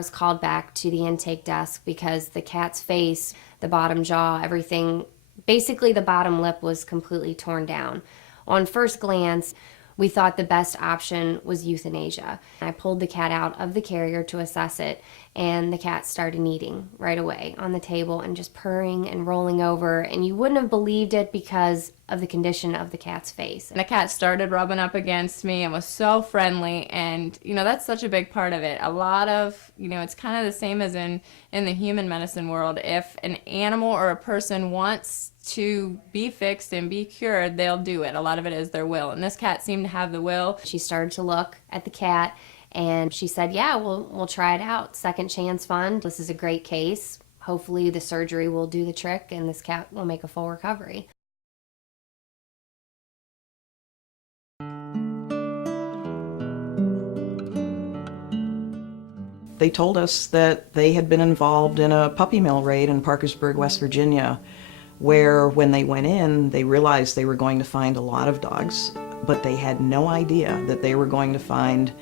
was called back to the intake desk because the cat's face, the bottom jaw, everything, basically the bottom lip was completely torn down. On first glance, we thought the best option was euthanasia. I pulled the cat out of the carrier to assess it, and the cat started eating right away on the table and just purring and rolling over, and you wouldn't have believed it because of the condition of the cat's face. And the cat started rubbing up against me and was so friendly, and that's such a big part of it. A lot of, it's kind of the same as in the human medicine world. If an animal or a person wants to be fixed and be cured, they'll do it. A lot of it is their will, and this cat seemed to have the will. She started to look at the cat, and she said, yeah, we'll try it out. Second Chance Fund. This is a great case. Hopefully the surgery will do the trick and this cat will make a full recovery. They told us that they had been involved in a puppy mill raid in Parkersburg, West Virginia, where when they went in, they realized they were going to find a lot of dogs, but they had no idea that they were going to find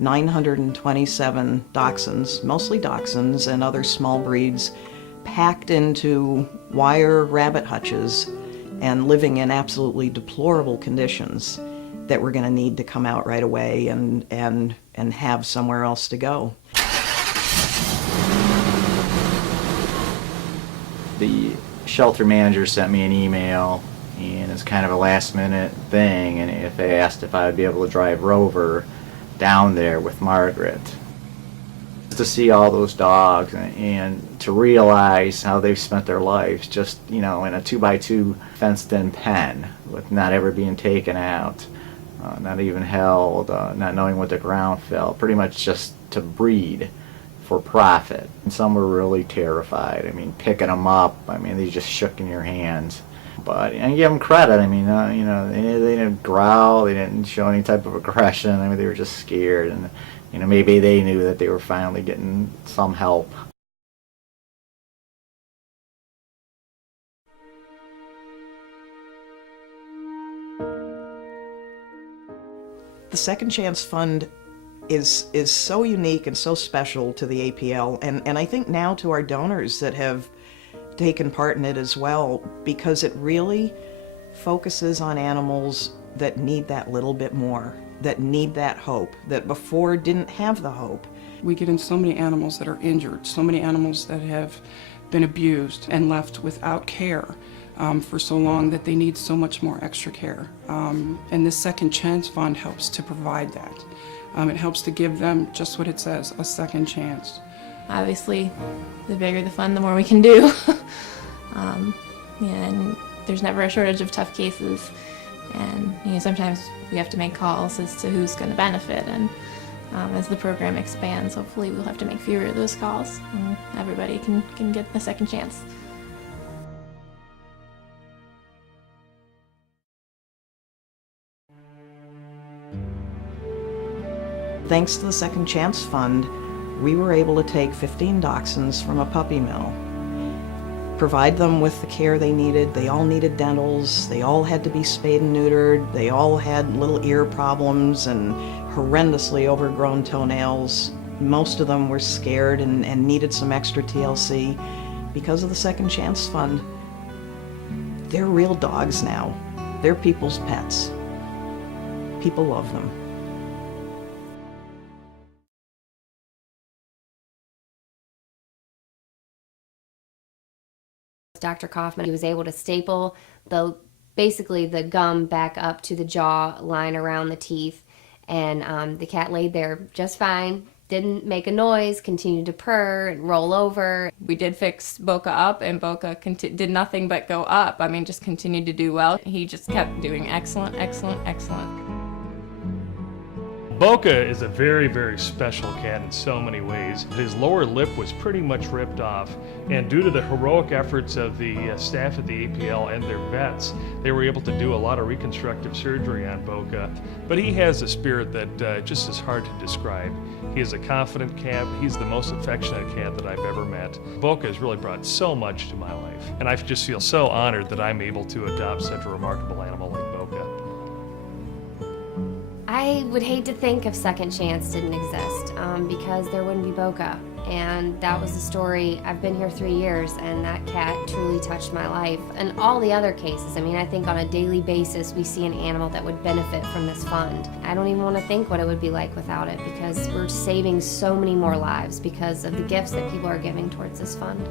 927 dachshunds, mostly dachshunds and other small breeds, packed into wire rabbit hutches and living in absolutely deplorable conditions that were going to need to come out right away and have somewhere else to go. The shelter manager sent me an email, and it's kind of a last minute thing, and if they asked if I would be able to drive Rover down there with Margaret to see all those dogs and to realize how they've spent their lives just in a 2x2 fenced in pen with not ever being taken out, not even held, not knowing what the ground felt, pretty much just to breed for profit. And some were really terrified. I mean, picking them up, they just shook in your hands. But I give them credit. They didn't growl. They didn't show any type of aggression. They were just scared, and maybe they knew that they were finally getting some help. The Second Chance Fund is so unique and so special to the APL, and I think now to our donors that have taken part in it as well, because it really focuses on animals that need that little bit more, that need that hope, that before didn't have the hope. We get in so many animals that are injured, so many animals that have been abused and left without care for so long that they need so much more extra care. And this Second Chance Fund helps to provide that. It helps to give them just what it says, a second chance. Obviously, the bigger the fund, the more we can do. And there's never a shortage of tough cases. And sometimes we have to make calls as to who's going to benefit. And as the program expands, hopefully we'll have to make fewer of those calls, and everybody can get a second chance. Thanks to the Second Chance Fund, we were able to take 15 dachshunds from a puppy mill, provide them with the care they needed. They all needed dentals, they all had to be spayed and neutered, they all had little ear problems and horrendously overgrown toenails. Most of them were scared and needed some extra TLC. Because of the Second Chance Fund, they're real dogs now. They're people's pets. People love them. Dr. Kaufman, he was able to staple basically the gum back up to the jaw line around the teeth, and the cat laid there just fine, didn't make a noise, continued to purr and roll over. We did fix Boca up, and Boca did nothing but go up. Just continued to do well. He just kept doing excellent, excellent, excellent. Boca is a very, very special cat in so many ways. His lower lip was pretty much ripped off, and due to the heroic efforts of the staff at the APL and their vets, they were able to do a lot of reconstructive surgery on Boca. But he has a spirit that just is hard to describe. He is a confident cat. He's the most affectionate cat that I've ever met. Boca has really brought so much to my life, and I just feel so honored that I'm able to adopt such a remarkable animal like Boca. I would hate to think if Second Chance didn't exist, because there wouldn't be Boca. And that was the story. I've been here 3 years, and that cat truly touched my life. And all the other cases, I mean, I think on a daily basis we see an animal that would benefit from this fund. I don't even want to think what it would be like without it, because we're saving so many more lives because of the gifts that people are giving towards this fund.